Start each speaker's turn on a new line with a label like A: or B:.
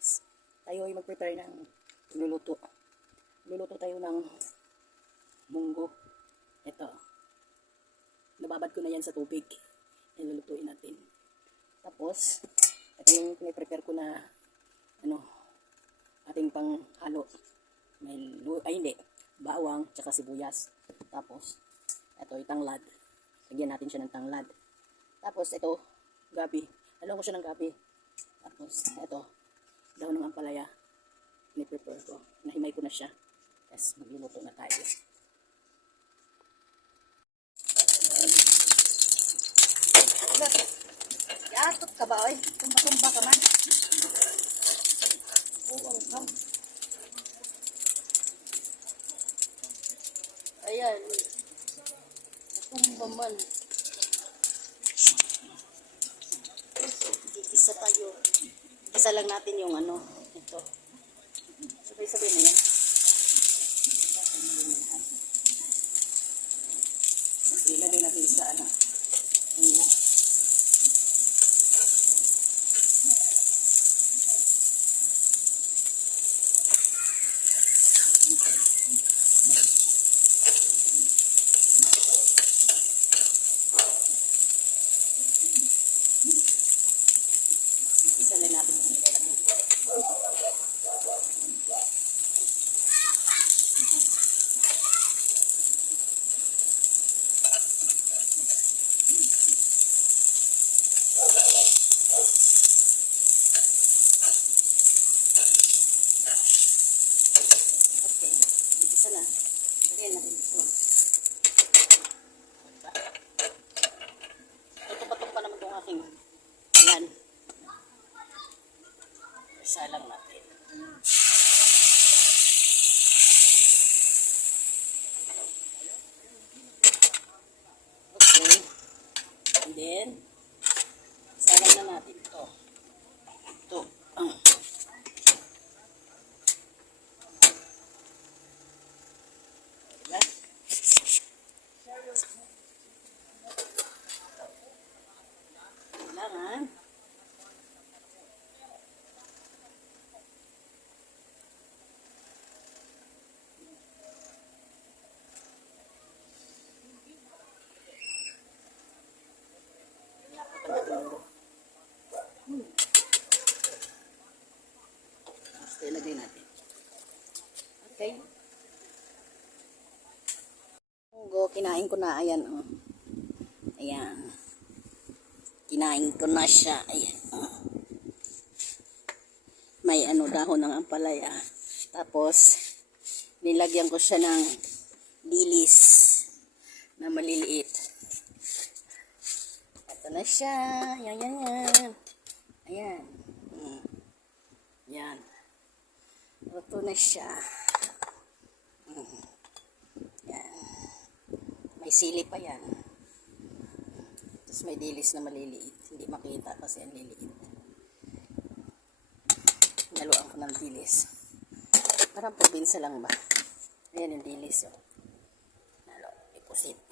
A: guys. Tayo ay mag-prepare ng luluto. Luluto tayo ng munggo. Ito. Nababad ko na yan sa tubig. Yan lulutuin natin. Tapos, ito yung piniprepare ko na ano, ating panghalo. May, ay hindi, bawang, tsaka sibuyas. Tapos, ito yung tanglad. Lagyan natin siya ng tanglad. Tapos, ito, gabi. Halong ko siya ng gabi. Tapos, ito, daw ng ampalaya. Ni-prepare ko. Nahimay ko na siya. Tapos, magluluto na tayo. Yatot ka ba, oy? Tumba-tumba ka man. Ayan. Tumba man. Gigisa tayo. Gigisa lang natin yung ano, ito. Sabay-sabay na yan. Tapos ilagay natin sa ano. Ano. Isa na natin. Okay. Isa na. Lagyan natin ito. Tutupa-tupa naman itong aking alan. Isa lang natin. Okay. And then, salang na natin. Ito. Basta ilagay natin. Okay. Munggo, kinain ko na. Ayan, oh. Ayan. Kinain ko na siya. Ayan, oh. May ano, dahon ng ampalaya. Tapos, nilagyan ko siya ng dilis na maliliit. Ito na siya. Yan, yan, yan. Ayan. Mm. Yan. Luto na siya. Mm. Yan. May sili pa yan. Tapos may dilis na maliliit. Hindi makita kasi ang liliit. Naluan ko ng dilis. Parang probinsya lang ba? Ayan yung dilis. Oh. Nalo, ipusit.